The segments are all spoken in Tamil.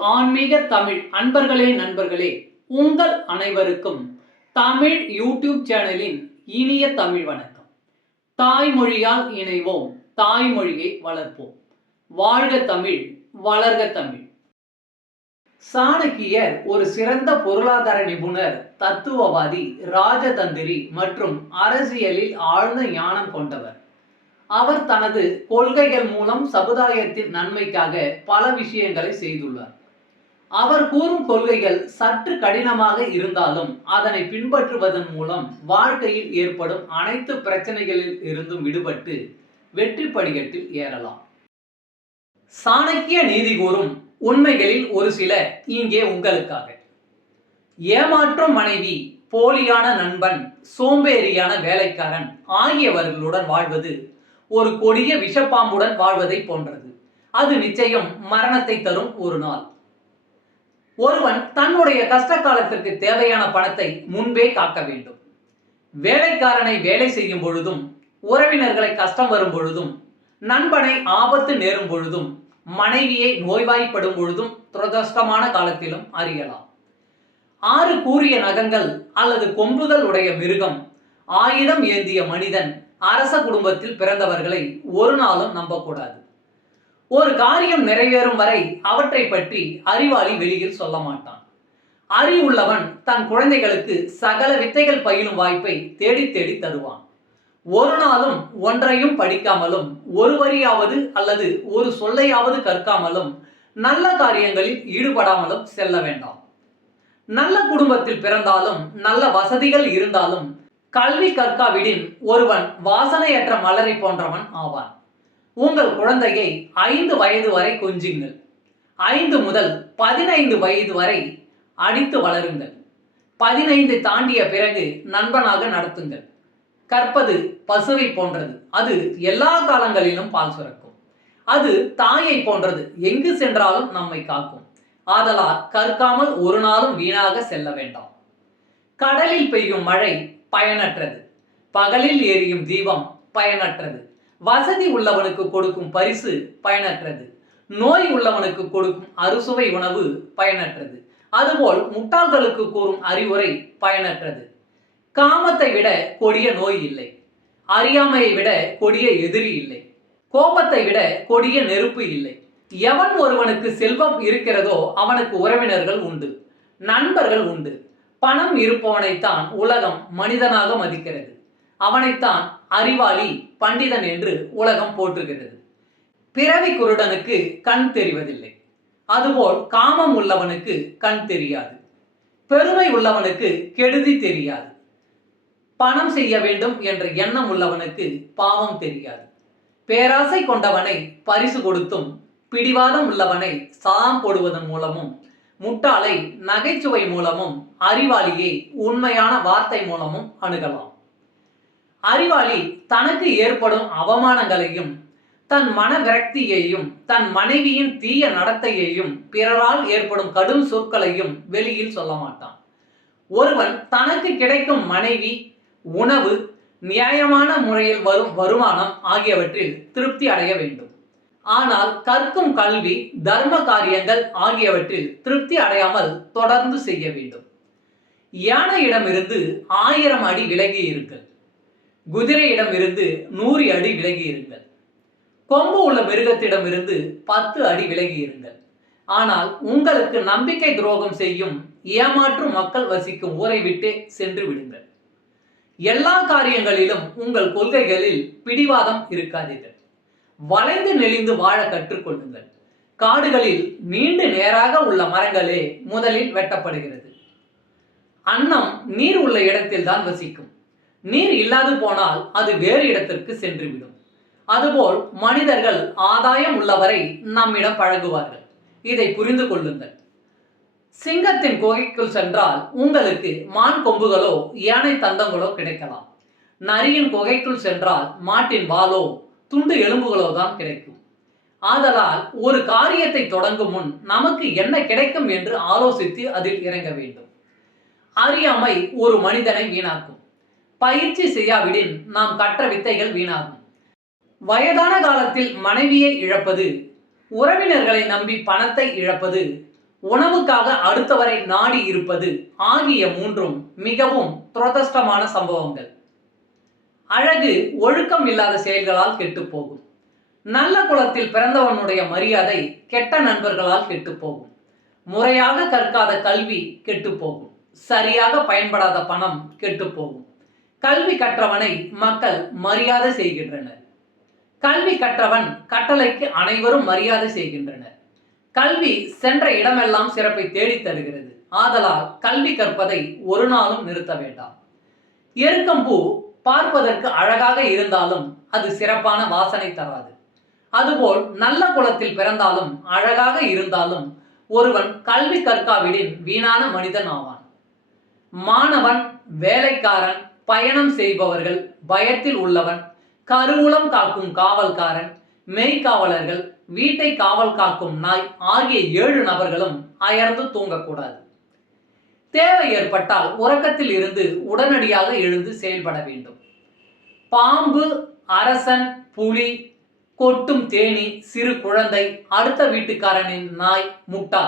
ஆன்மீக தமிழ். அன்பர்களே நண்பர்களே உங்கள் அனைவருக்கும் தமிழ் யூடியூப் சேனலின் இனிய தமிழ் வணக்கம். தாய்மொழியால் இணைவோம். தாய்மொழியை வளர்ப்போம். வாழ்க தமிழ் வளர்க தமிழ். சாணக்கியர் ஒரு சிறந்த பொருளாதார நிபுணர் தத்துவவாதி ராஜதந்திரி மற்றும் அரசியலில் ஆழ்ந்த ஞானம் கொண்டவர். அவர் தனது கொள்கைகள் மூலம் சமுதாயத்தின் நன்மைக்காக பல விஷயங்களை செய்துள்ளார். அவர் கூறும் கொள்கைகள் சற்று கடினமாக இருந்தாலும் அதனை பின்பற்றுவதன் மூலம் வாழ்க்கையில் ஏற்படும் அனைத்து பிரச்சனைகளில் இருந்தும் விடுபட்டு வெற்றி படிக்கட்டில் ஏறலாம். சாணக்கிய நீதி கூறும் உண்மைகளில் ஒரு சில இங்கே உங்களுக்காக. ஏமாற்றும் மனைவி போலியான நண்பன் சோம்பேறியான வேலைக்காரன் ஆகியவர்களுடன் வாழ்வது ஒரு கொடிய விஷப்பாம்புடன் வாழ்வதை போன்றது. அது நிச்சயம் மரணத்தை தரும் ஒரு நாள். ஒருவன் தன்னுடைய கஷ்ட காலத்திற்கு தேவையான பணத்தை முன்பே காக்க வேண்டும். வேலைக்காரனை வேலை செய்யும் பொழுதும் உறவினர்களை கஷ்டம் வரும் பொழுதும் நண்பனை ஆபத்து நேரும் பொழுதும் மனைவியை நோய்வாய்ப்படும் பொழுதும் துரதஷ்டமான காலத்திலும் அறியலாம். ஆறு கூறிய நகங்கள் அல்லது கொம்புகள் உடைய மிருகம் ஆயுதம் ஏந்திய மனிதன் அரச குடும்பத்தில் பிறந்தவர்களை ஒரு நாளும் நம்பக்கூடாது. ஒரு காரியம் நிறைவேறும் வரை அவற்றை பற்றி அறிவாளி வெளியில் சொல்ல மாட்டான். அறிவுள்ளவன் தன் குழந்தைகளுக்கு சகல வித்தைகள் பயிலும் வாய்ப்பை தேடி தேடி தருவான். ஒரு நாளும் ஒன்றையும் படிக்காமலும் ஒரு வரியாவது அல்லது ஒரு சொல்லையாவது கற்காமலும் நல்ல காரியங்களில் ஈடுபடாமலும் செல்ல வேண்டாம். நல்ல குடும்பத்தில் பிறந்தாலும் நல்ல வசதிகள் இருந்தாலும் கல்வி கற்காவிடின் ஒருவன் வாசனையற்ற மலரை போன்றவன் ஆவான். உங்கள் குழந்தையை ஐந்து வயது வரை கொஞ்சுங்கள் ஐந்து முதல் பதினைந்து வயது வரை அடித்து வளருங்கள். பதினைந்து தாண்டிய பிறகு நண்பனாக நடத்துங்கள். கற்பது பசுவை போன்றது. அது எல்லா காலங்களிலும் பால் சுரக்கும். அது தாயை போன்றது. எங்கு சென்றாலும் நம்மை காக்கும். ஆதலால் கற்காமல் ஒரு நாளும் வீணாக செல்ல வேண்டாம். கடலில் பெய்யும் மழை பயனற்றது. பகலில் எரியும் தீபம் பயனற்றது. வசதி உள்ளவனுக்கு கொடுக்கும் பரிசு பயனற்றது. நோய் உள்ளவனுக்கு கொடுக்கும் அறுசுவை உணவு பயனற்றது. அதுபோல் முட்டாள்களுக்கு கூறும் அறிவுரை பயனற்றது. காமத்தை விட கொடிய நோய் இல்லை. அறியாமையை விட கொடிய எதிரி இல்லை. கோபத்தை விட கொடிய நெருப்பு இல்லை. எவன் ஒருவனுக்கு செல்வம் இருக்கிறதோ அவனுக்கு உறவினர்கள் உண்டு. நண்பர்கள் உண்டு. பணம் இருப்பவனைத்தான் உலகம் மனிதனாக மதிக்கிறது. அவனைத்தான் அறிவாளி பண்டிதன் என்று உலகம் போற்றுகிறது பிறவி குருடனுக்கு கண் தெரிவதில்லை. அதுபோல் காமம் உள்ளவனுக்கு கண் தெரியாது. பெருமை உள்ளவனுக்கு கெடுதி தெரியாது. பணம் செய்ய வேண்டும் என்ற எண்ணம் உள்ளவனுக்கு பாவம் தெரியாது. பேராசை கொண்டவனை பரிசு கொடுத்தும் பிடிவாதம் உள்ளவனை சாம் போடுவதன் மூலமும் முட்டாளை நகைச்சுவை மூலமும் அறிவாளியை உண்மையான வார்த்தை மூலமும் அணுகலாம். அறிவாளி தனக்கு ஏற்படும் அவமானங்களையும் தன் மன விரக்தியையும் தன் மனைவியின் தீய நடத்தையையும் பிறரால் ஏற்படும் கடும் சொற்களையும் வெளியில் சொல்ல மாட்டான். ஒருவன் தனக்கு கிடைக்கும் மனைவி உணவு நியாயமான முறையில் வரும் வருமானம் ஆகியவற்றில் திருப்தி அடைய வேண்டும். ஆனால் கற்கும் கல்வி தர்ம காரியங்கள் ஆகியவற்றில் திருப்தி அடையாமல் தொடர்ந்து செய்ய வேண்டும். யானையிடமிருந்து ஆயிரம் அடி விலகி இருங்கள். குதிரையிடம் இருந்து நூறு அடி விலகி இருங்கள் கொம்பு உள்ள மிருகத்திடமிருந்து பத்து அடி விலகி இருங்கள் ஆனால் உங்களுக்கு நம்பிக்கை துரோகம் செய்யும் ஏமாற்றும் மக்கள் வசிக்கும் ஊரை விட்டே சென்று விடுங்கள். எல்லா காரியங்களிலும் உங்கள் கொள்கைகளில் பிடிவாதம் இருக்காதீர்கள். வளைந்து நெளிந்து வாழ கற்றுக்கொள்ளுங்கள். காடுகளில் நீண்டு நேராக உள்ள மரங்களே முதலில் வெட்டப்படுகிறது. அன்னம் நீர் உள்ள இடத்தில் தான் வசிக்கும். நீர் இல்லாது போனால் அது வேறு இடத்திற்கு சென்றுவிடும். அதுபோல் மனிதர்கள் ஆதாயம் உள்ளவரை நம்மிடம் பழகுவார்கள். இதை புரிந்து கொள்ளுங்கள். சிங்கத்தின் குகைக்குள் சென்றால் உங்களுக்கு மான் கொம்புகளோ யானை தந்தங்களோ கிடைக்கலாம். நரியின் குகைக்குள் சென்றால் மாட்டின் வாலோ துண்டு எலும்புகளோ தான் கிடைக்கும். ஆதலால் ஒரு காரியத்தை தொடங்கும் முன் நமக்கு என்ன கிடைக்கும் என்று ஆலோசித்து அதில் இறங்க வேண்டும். அறியாமை ஒரு மனிதனை வீணாக்கும். பயிற்சி செய்யாவிடின் நாம் கற்ற வித்தைகள் வீணாகும். வயதான காலத்தில் மனைவியை இழப்பது உறவினர்களை நம்பி பணத்தை இழப்பது உணவுக்காக அடுத்தவரை நாடி இருப்பது ஆகிய மூன்றும் மிகவும் துரதஷ்டமான சம்பவங்கள். அழகு ஒழுக்கம் இல்லாத செயல்களால் கெட்டுப் போகும் நல்ல குலத்தில் பிறந்தவனுடைய மரியாதை கெட்ட நண்பர்களால் கெட்டுப் போகும் முறையாக கற்காத கல்வி கெட்டுப் போகும் சரியாக பயன்படாத பணம் கெட்டுப்போகும். கல்வி கற்றவனை மக்கள் மரியாதை செய்கின்றனர். கல்வி கற்றவன் கட்டளைக்கு அனைவரும் மரியாதை செய்கின்றனர். கல்வி சென்ற இடமெல்லாம் சிறப்பை தேடித் தருகிறது. ஆதலால் கல்வி கற்பதை ஒரு நாளும் நிறுத்த வேண்டாம். எருக்கம்பூ பார்ப்பதற்கு அழகாக இருந்தாலும் அது சிறப்பான வாசனை தராது. அதுபோல் நல்ல குலத்தில் பிறந்தாலும் அழகாக இருந்தாலும் ஒருவன் கல்வி கற்காவிடின் வீணான மனிதன் ஆவான். மாணவன் வேலைக்காரன் பயணம் செய்பவர்கள் பயத்தில் உள்ளவன் கருவூலம் காக்கும் காவல்காரன் மெய்காவலர்கள் வீட்டை காவல் காக்கும் நாய் ஆகிய ஏழு நபர்களும் அயர்ந்து தூங்கக்கூடாது. தேவை ஏற்பட்டால் உறக்கத்தில் இருந்து உடனடியாக எழுந்து செயல்பட வேண்டும். பாம்பு அரசன் புலி கொட்டும் தேனி சிறு குழந்தை அடுத்த வீட்டுக்காரனின் நாய் முட்டா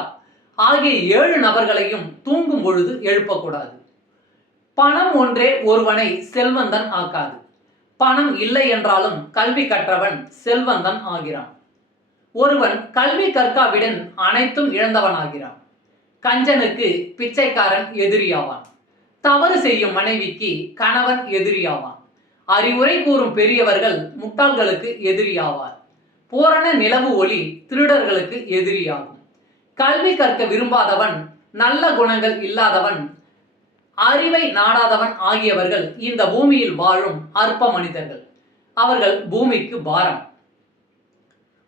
ஆகிய ஏழு நபர்களையும் தூங்கும் பொழுது எழுப்பக்கூடாது. பணம் ஒன்றே ஒருவனை செல்வந்தன் ஆக்காது. பணம் இல்லை என்றாலும் கல்வி கற்றவன் செல்வந்தன் ஆகிறான். ஒருவன் கல்வி கற்காவிடன் அனைத்தும் இழந்தவனாகிறான். கஞ்சனுக்கு பிச்சைக்காரன் எதிரியாவான். தவறு செய்யும் மனைவிக்கு கணவன் எதிரியாவான். அறிவுரை கூறும் பெரியவர்கள் முட்டாள்களுக்கு எதிரியாவார். பூரண நிலவு ஒளி திருடர்களுக்கு எதிரியாகும். கல்வி கற்க விரும்பாதவன் நல்ல குணங்கள் இல்லாதவன் அறிவை நாடாதவன் ஆகியவர்கள் இந்த பூமியில் வாழும் அற்ப மனிதர்கள். அவர்கள் பூமிக்கு பாரம்.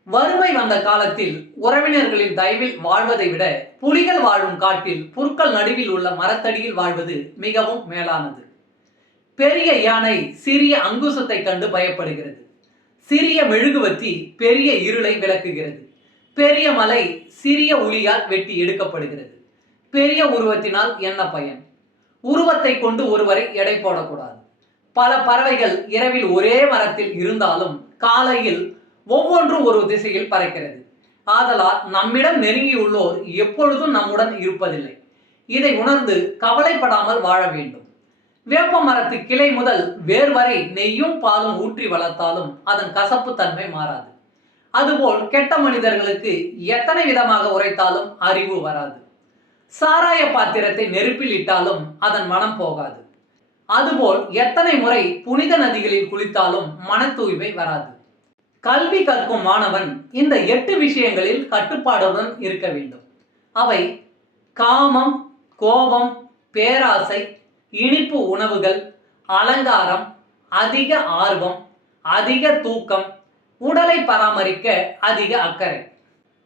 வறுமை வந்த காலத்தில் உறவினர்களின் தயவில் வாழ்வதை விட புலிகள் வாழும் காட்டில் புற்கள் நடுவில் உள்ள மரத்தடியில் வாழ்வது மிகவும் மேலானது. பெரிய யானை சிறிய அங்குசத்தை கண்டு பயப்படுகிறது. சிறிய மெழுகுவத்தி பெரிய இருளை விளக்குகிறது. பெரிய மலை சிறிய உளியால் வெட்டி எடுக்கப்படுகிறது. பெரிய உருவத்தினால் என்ன பயன்? உருவத்தை கொண்டு ஒருவரை எடை போடக்கூடாது. பல பறவைகள் இரவில் ஒரே மரத்தில் இருந்தாலும் காலையில் ஒவ்வொன்றும் ஒரு திசையில் பறக்கிறது. ஆதலால் நம்மிடம் நெருங்கியுள்ளோர் எப்பொழுதும் நம்முடன் இருப்பதில்லை. இதை உணர்ந்து கவலைப்படாமல் வாழ வேண்டும். வேப்ப மரத்து கிளை முதல் வேர் வரை நெய்யும் பாலும் ஊற்றி வளர்த்தாலும் அதன் கசப்பு தன்மை மாறாது. அதுபோல் கெட்ட மனிதர்களுக்கு எத்தனை விதமாக உரைத்தாலும் அறிவு வராது. சாராய பாத்திரத்தை நெருப்பில் இட்டாலும் அதன் மனம் போகாது. அதுபோல் எத்தனை முறை புனித நதிகளில் குளித்தாலும் மன தூய்மை வராது. கல்வி கற்கும் மாணவன் இந்த எட்டு விஷயங்களில் கட்டுப்பாடுடன் இருக்க வேண்டும். அவை காமம் கோபம் பேராசை இனிப்பு உணவுகள் அலங்காரம் அதிக ஆர்வம் அதிக தூக்கம் உடலை பராமரிக்க அதிக அக்கறை.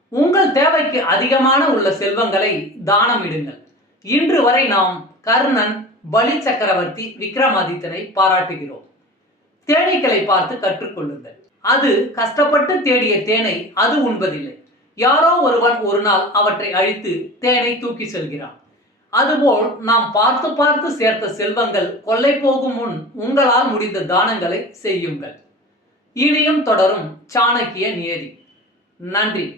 உங்கள் தேவைக்கு அதிகமான உள்ள செல்வங்களை தானமிடுங்கள். இன்று வரை நாம் கர்ணன் பலி சக்கரவர்த்தி விக்ரமாதித்தனை பாராட்டுகிறோம். தேனீக்களை பார்த்து கற்றுக்கொள்ளுங்கள். அது கஷ்டப்பட்டு தேடிய தேனை அது உண்பதில்லை. யாரோ ஒருவன் ஒரு நாள் அவற்றை அழித்து தேனை தூக்கி செல்கிறான். அதுபோல் நாம் பார்த்து பார்த்து சேர்த்த செல்வங்கள் கொள்ளை போகும் முன் உங்களால் முடிந்த தானங்களை செய்யுங்கள். இனியும் தொடரும் சாணக்கிய நியதி நன்றி.